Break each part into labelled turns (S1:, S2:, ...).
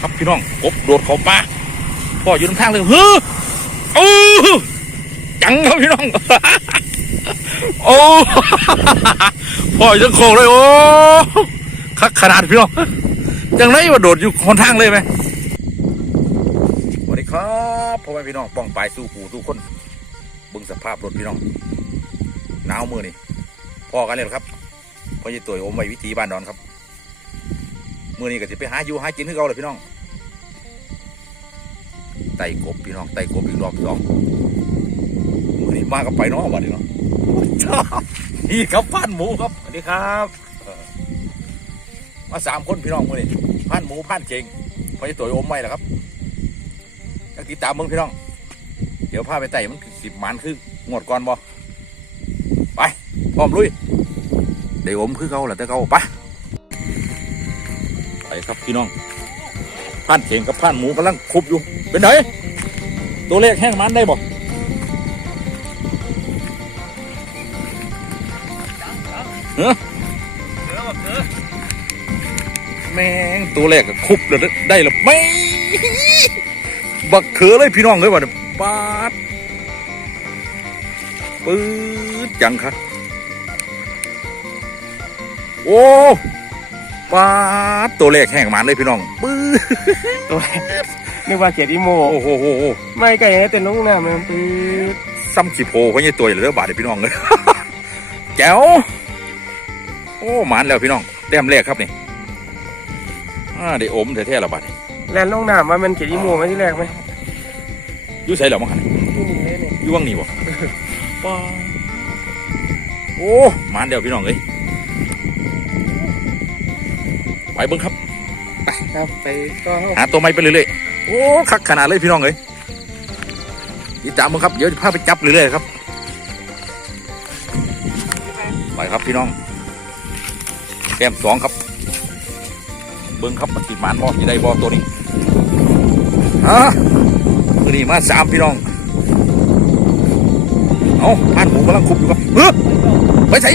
S1: ครับพี่น้องกบโดดเขาป่าพ่ออยู่ตรงทางเลยเฮ้อเออจังครับพี่น้องโอ้พ่ออยู่ตรงโคงเลยโอ้คักขนาดพี่น้องจังไรว่าโดดอยู่คนทางเลยไหมสวัสดีครับพ่อแม่พี่น้องป้องปลายสู้ปู่สู้คนบึงสภาพรถพี่น้องหนาวมือนี่พ่อกันเลยครับพ่อจะตัวอมไว้วิธีบ้านดอนครับมือนี้ก็จะไปหาอยู่หากินคือเก่าเลยพี่น้อง ไต่กบพี่น้องไต่กบอีกรอบสองมื่อนี้มากับไปเนาะวันนี้เนาะนี่ครับพันหมูครับสวัสดีครับมาสามคนพี่น้องมื่อนี้พันหมูพันเจงพอจะตัวอมไว้แล้วครับยังติดตามมึงพี่น้อง เดี๋ยวพาไปไต่มันสิบมันคืองวดก่อนบ่ไปพร้อมลุยเดี๋ยวอมคือเขาแหละแต่เขาไปไปครับพี่น้อง ผ่านเข่งกับผ่านหมูกำลังคุบอยู่ เป็นไงตัวเลขแห้งมันได้บ่เฮ้แม่งตัวเลขก็คุบเลยได้หรือไม่บักเขือเลยพี่น้องเลยว่ะปาดปื๊ดจังครับโอ้ ปาดตัวเลขแห้งมันเลยพี่น้องปื้อ
S2: ตัวนึกว่าเขียดอีโม
S1: โอ้โหโหโห
S2: ไม่ไก่ยังเต้นลงน้ำมันปื๊ด
S1: ซ้ำสิโพเขาเนี่ยตัวเหลือบาทเลยพี่น้องเลยแจ๋วโอ้หมันแล้วพี่น้องแต้มแรกครับนี่อ่าได้อมแท้ๆและบาทนี่
S2: แลนลงน้ำว่ามันเขียดอีโมไหมที่แรกไหม
S1: อยู่ใส่แล้วมั้งหัน
S2: นี่เลยนี่
S1: อยู่ว่างนี่บ่ปาดโอ้หมันแล้วพี่น้องเลย ไปเบิ้งครับ
S2: ครับไปก็
S1: หาตัวไม้ไปเรื่อยๆโอ้คักขนาดเลยพี่น้องเอ้ยอีจ่ามึงครับเดี๋ยวจะพาไปจับเรื่อยๆครับไปครับพี่น้องแต้มสองครับ เบิ้งครับมันติดหมานบอที่ได้บอตัวนี้ฮะตัวนี้มาสามพี่น้องเอาผ่านหมูกำลังคุบอยู่ครับเฮ้ยไปใส่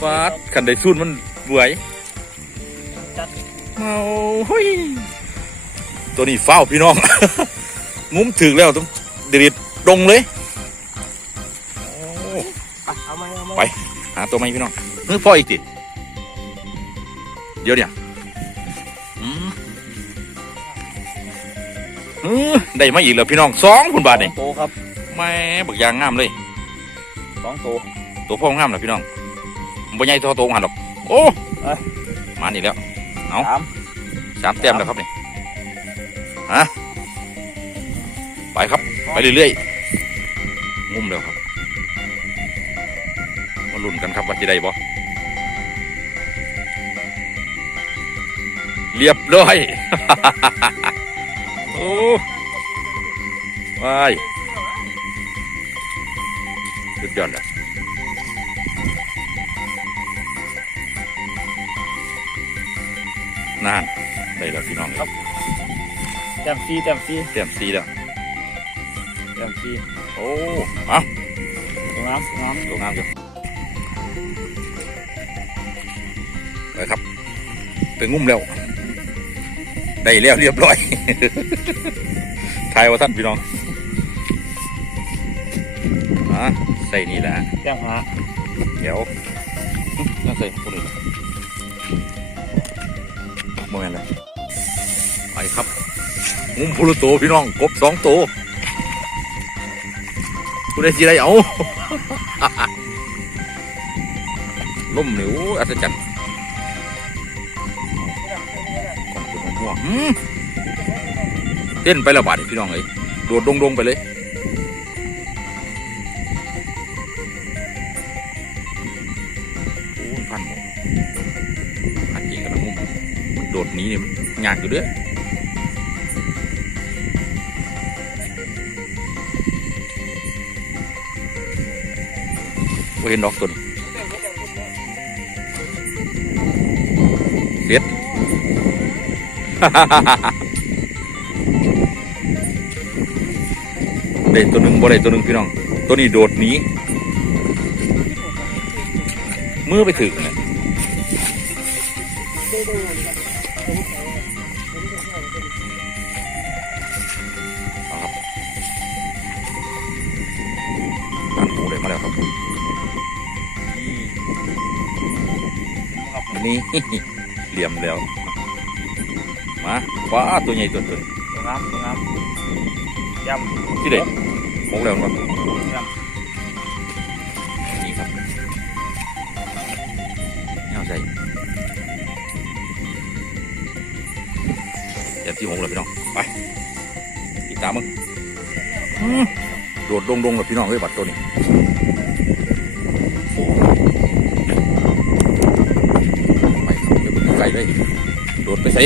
S1: ฟาดขันได้ซุนมันเบื่อยเมาเฮ้ยตัวนี้เฝ้าวพี่น้อง งุ้มถึงแล้วต้องดีดดงเลยโอ้
S2: เอามาเอามา
S1: ไป หาตัวใหม่พี่น้องเฮ้ยพ่ออีกติเดี๋ยวเนี่ยอืมเออได้มาอีกแล้วพี่น้องสองพันบาทนี่
S2: โตครับ
S1: แม่บักยางงามเลย
S2: สองโต
S1: ตัวพ่องามนะพี่น้องบ่ใหญ่เท่าตัวหันหรอกโอ้
S2: เอ้ย
S1: มานี่แล้วเอา
S2: สาม
S1: สามแต้มแล้วครับนี่ฮะไปครับ ไปเรื่อยๆงุ่มแล้วครับมาลุ้นกันครับว่าจะได้บ่เรียบร้อย โอ้วาย สุดยอดเลยนานได้แล้วพี่น้องครับ
S2: แต้มซีแต้มซี
S1: เตรียมซีแล้ว
S2: แต้มซี
S1: โอ้เอา
S2: สวยงามสวยงาม
S1: ตัวงามอยู่ไปครับ ไปงุ่มแล้ว ได้แล้วเรียบร้อย ทายว่าท่านพี่น้องอะ ใส่นี่แหละ
S2: แต้มหา
S1: เดี๋ยวน่าใส่คนอื่นโมเมนต์เลยไปครับงุ่มพุรุโตพี่น้องกบสองโตวคุณได้สีอะไรเอาล่มเหนียวอัศจรรย์ของจุดม่วงอืมเต้นไปและบาดนี่พี่น้องเอ้ยโดดดงๆไปเลย ดดนีเนี่ยมันยากอยู่เด้อบ่เห็นดอกตัวนี้เด็ดได้ตัวหนึ่งบ่ได้ตัวหนึ่งพี่น้อง ตัวนี้โดดนี้มือไปถึงเนี่ย ครับทานหมูเลยมาแล้วครับนี่เหลี่ยมแล้ว มาคว้าตัวใหญ่ตัวตัวนี้
S2: ตัวงามตัวงามย่ำ
S1: ที่เด็กหมกแล้วครับ ที่หกเลยพี่น้องไปติดตามมึงโดดดงดงเลยพี่น้องเอ้ยบัตรตัวนี้ไปเดี๋ยวไกลเลยโดดไปใส่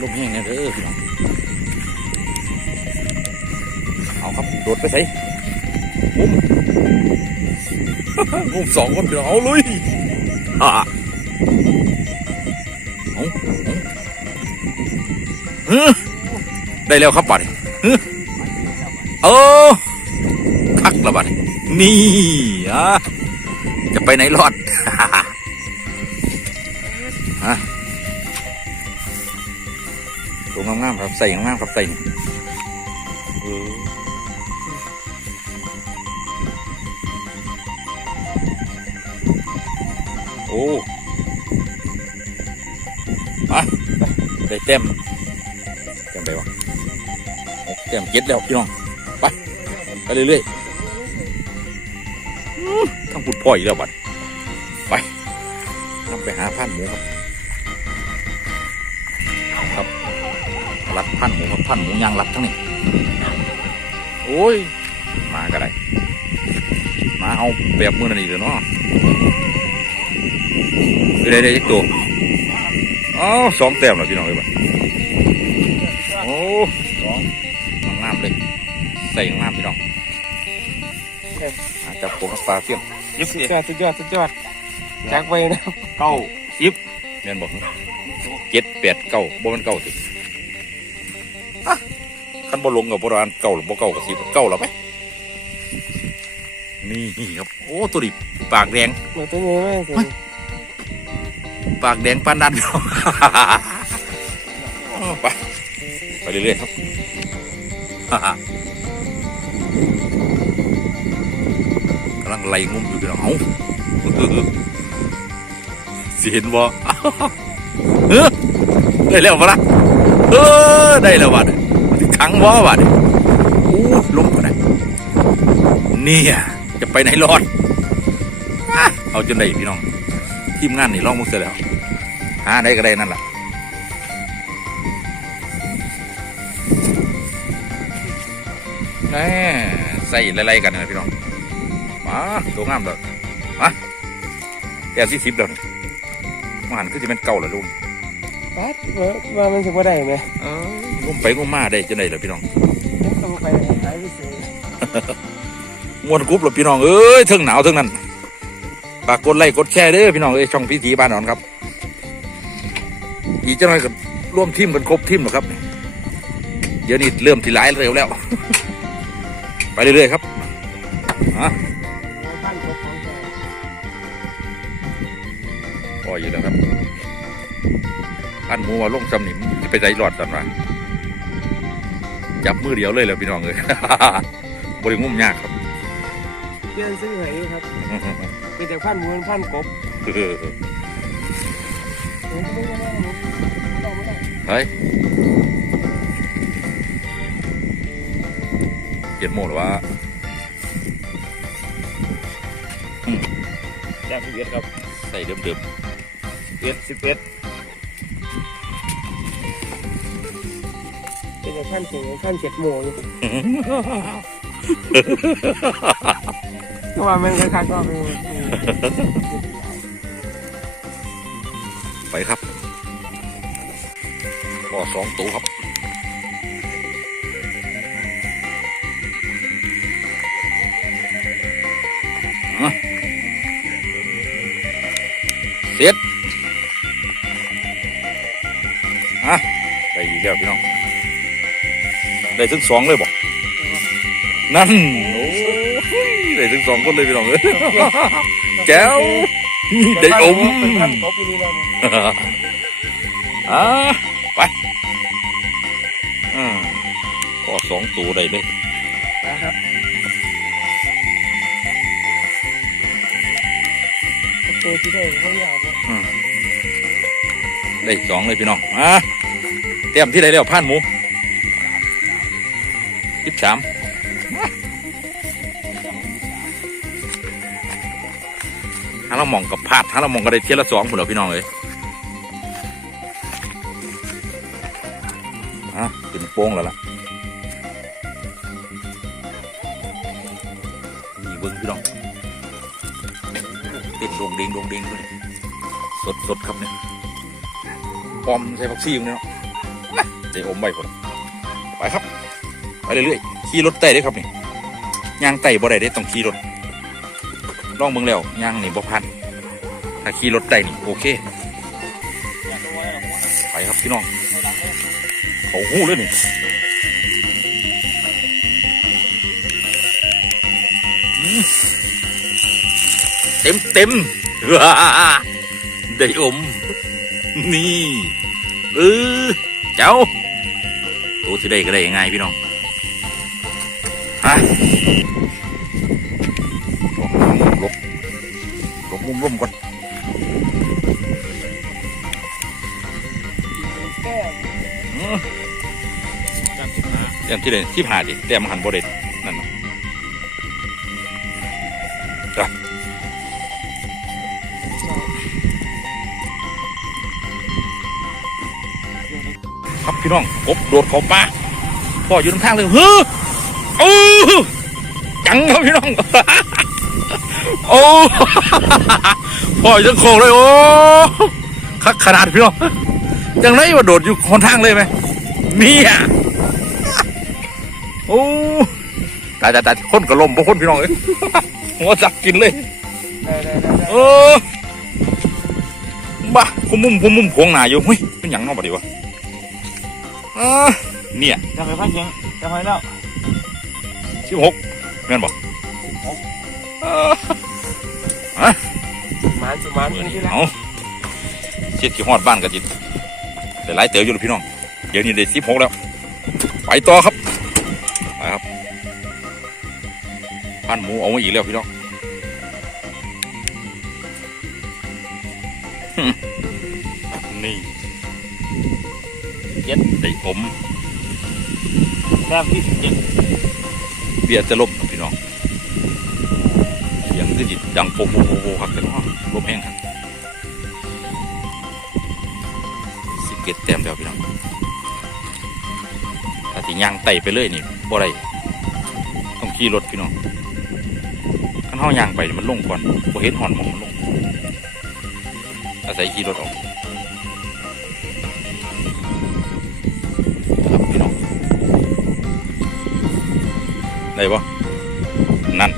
S1: ลมแห้งเนี่ยเด้อพี่น้องเอาครับโดดไปใส่มุมมุมสองคนพี่น้องเอาลุยอ่า ได้แล้วครับบัดเออคักละบัดนี่อะจะไปไหนรอดฮะตัวงามๆครับใส่งามๆครับใส่โอ้มาได้เต็ม โอ้เต็มเจ็ดแล้วพี่น้อง ไป ไปเรื่อยๆทั้งปุดพ่ออีกแล้วบัดไปนำไปหาพันหมูครับครับรัดพันหมูครับพันหมูยางรัดทั้งนี้โอ้ย มาก็ได้มาเอาแบบมือนั่นอีกเลยเนาะคือได้ได้อีกตัวอ๋อสองแต้มแล้วพี่น้องเอ้ยบัด ส่งามพี่น้องอาจับผมกับปลาเสี่ยม
S2: ยี่สิบ
S3: ยอดสุดยอดสุดยอดจากไปนะ
S2: เก้าสิบ
S1: เรียนบอกเจ็ดแปดเก้าบ่มันเก้าสิอะคันบ่ลงกับโบราณเก้าหรือบ่เก้ากับสิบเก้าแล้วไหมนี่ครับ โอ้ตัวนี้ปากแดง
S3: เหมือนตัวนี้ไหม
S1: เฮ้ยปากแดงปานดันครับไปไปเรื่อยๆครับ กำลังไล่งุ้มอยู่พี่น้องเอาสิเห็นบ่เออได้แล้วปะล่ะเออได้แล้วบัดขังบ่บัดอู้ลงก็ได้เนี่ยจะไปไหนรอดเอาจนได้พี่น้องทีมงานนี่ลองมุกเสร็จแล้วหาได้ก็ได้นั่นแหละ แน่ใส่ไล่ๆกันนะพี่น้องมาตัวงามเลยมาแก้วที่สิบแล้วนี่มาหันคือจะเป็นเก่าแล้วลุง
S3: ปัดว่ามันจะว่าได้ไหม
S1: เอองมไปงมมาได้จะได้เหรอพี่น้อง
S3: ต้องไปหายไปเสีย
S1: มวนกรุ๊บเหรอพี่น้องเอ้ยเทิงหนาวเทิงนั้นฝากกดไลค์กดแชร์เด้อพี่น้องเอ้ยช่องพิธีบ้านหนอนครับอีกเจ้าหน่อยก็ร่วมทีมกันครบทีมหรอครับ เดี๋ยวนี้เริ่มที่หลายเร็วแล้ว ไปเรื่อยๆครับอะ
S3: บ้านของของแก
S1: ปล่อยอยู่แล้วครับ อันหมูว่าลงจำหนิมจะไปใจรอดตอนว่าจับมือเดียวเลยแหล้วพี่น้องเลยบริงุ่มยากครับ
S3: เปลี่ยนซื้อเหยครับเป็นจากพันหมูเป็นพันกบเห็นไม่ได้ไม่ได้ไม่ได้
S1: เฮ้ย เจ็ดโมงหรือว่า
S2: ย่างสิบเอ็ดครับ
S1: ใส่เดิม
S2: เอ็ดสิบเอ็ด
S3: เป็นจากพันถึงพันเจ็ดโมง
S1: ๆ
S3: ก็ว่ามันคล้ายๆก็เป็น
S1: ไปครับก็สองตัวครับ เสร็จอะได้อีกแล้วพี่น้อง ได้ถึงสองเลยบอกนั่น โอ้ยได้ถึงสองคนเลยพี่น้องเอ้ยแก้วได้อม
S3: เป็นพันกบอีนี่แล้วเนี่ย
S1: อ่าไปอืมก็สองตัวได้เลย
S3: นะครับตัวที่ได้เขาอยาก
S1: ได้สองเลยพี่น้องอะเตรียมที่ไหนแล้วผ่านหมูสิบสามถ้าเรามองกับพาดถ้าเรามองก็ได้เทียละสองหมดแล้วพี่น้องเอ้ยอะขึ้นโป้งแล้วล่ะนี่เบิ้งพี่น้องเต้นโดงเด้งโดงเด้งด้วย ดสดครับเนี่ยปอมใส่ผักชีอยู่เนี่ยเนาะเดี๋ยวอมไว้พอไปครับ ไปเรื่อยๆขี่รถไต่ได้ครับนี่ยางไต่บ่ได้ได้ต้องขี่รถลองเบิ่งแล้วยางนี่บ่พันถ้าขี่รถไต่นี่โอเคไปครับพี่น้องเขาหู้เลยนี่เต็มเต็มว้า ได้อม นี่ เออ เจ้าตัวที่ได้ก็ได้ยังไงพี่น้อง ฮะลบลบมุมร่มก่อน
S3: แก้
S1: ม
S2: จำสิบห้า
S1: เต็มที่เลยที่ผ่าดิเต็มหันบริเดนั่ พี่น้องกบโดดเขาป่าพ่ออยู่ตรงทางเลยเฮ้อโอ้จังครับพี่น้องโอ้พ่ออยู่ตรงโค้งเลยโอ้คักขนาดพี่น้องจังไรว่าโดดอยู่คนทางเลยไหมเนี่ยโอ้ตายตายตายคนกระลมพวกคนพี่น้องเอ้ยหัวจักกินเลยเออบ้าคุมมุมคุมมุมพวงหนาอยู่เฮ้ยเป็นหยังนอกบ่ดีวะ เนี่ย
S2: จำไปพันยังจำไปแล้ว
S1: สิบหกแม่นบอก
S3: หมานสิหมาน
S1: เมื่อ
S3: นี่
S1: นี้
S3: ที่ละ
S1: เอาเช็ดขี้ฮอดบ้านกันจิแต่หลายเต๋ออยู่เลยพี่น้อง เดี๋ยวนี้ได้สิบหกแล้ว ไปต่อครับ ไปครับพันหมูเอามาอีกแล้วพี่น้อง เย็ดได้ผม
S2: แต้มที่สิบเจ็ด
S1: เบียร์จะลบพี่น้องเสียงก็จิตดังโปโปโปโปครับแต่ว่าลมแห้งครับสิบเก็ดแต้มแล้วพี่น้องถ้าสิย่างไต่ไปเลยนี่บ่ได้ต้องขี่รถพี่น้องขันห้อย่างไปมันลงก่อนบ่เห็นหอนมองมันลงอาศัยขี่รถออก ได้ปะนั่น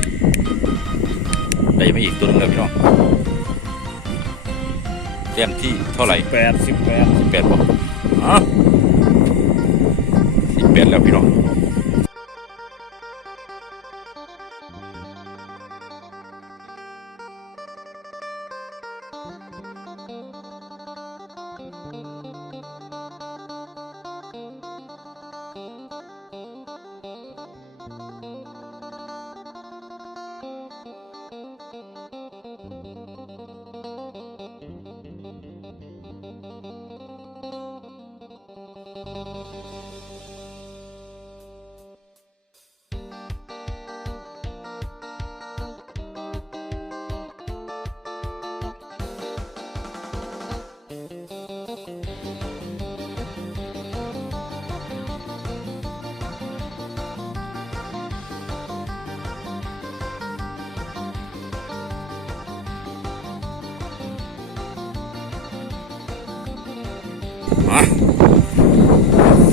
S1: ได้มาอีกตัวหนึงแล้วพี่น้องแต้มที่เท่าไหร่
S2: แปดสิบแปด
S1: สิบแปดปะฮะ Thank you.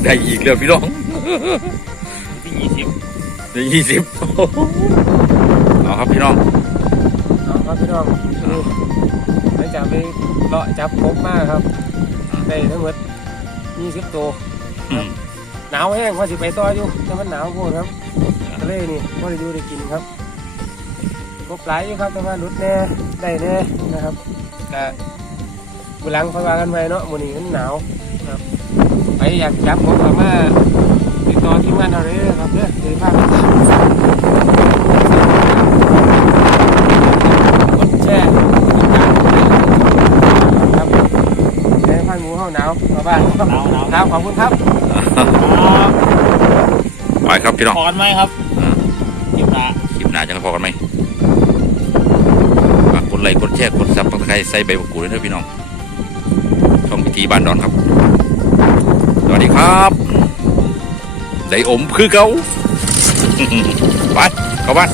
S1: ได้อีกแล้วพี่น้อง
S2: ที่ยี่สิบ
S1: ได้ยี่สิบเอาครับพี่น้อง
S3: เอาครับพี่น้องนี่หลังจากไปเลาะจับกบมาครับได้ทั้งหมด20ตัว
S1: อืม
S3: หนาวแห้งว่าสิไปต่ออยู่แต่มันหนาวโพดครับก็เลยนี่พอได้อยู่ได้กินครับกบหลายอยู่ครับแต่ว่าหลุดแน่ได้แน่นะครับก็บุหลังพอว่ากันไว้เนาะมื้อนี้มันหนาวครับไป อยากจับกบก็มาติดต่อทีมงานเราเลยนะครับเด้อเดี๋ยวพาไปกดแชร์ติดตามครับแชร์พันหมูเฮาหนาวมาบ้าน
S2: หนาวหนาว
S3: ขอบคุณครับ
S1: ไปครับพี่น้อง
S2: พอกันไหมครับคลิปหน้า
S1: คลิปหน้าจะพอกันไหมฝากกดไลค์กดแชร์กดซับสไครต์ใส่ใบบักกูด้วยเด้อพี่น้องช่องพิธีบ้านดอนครับ ครับ ได้อมคือเขา ไป เข้าบ้าน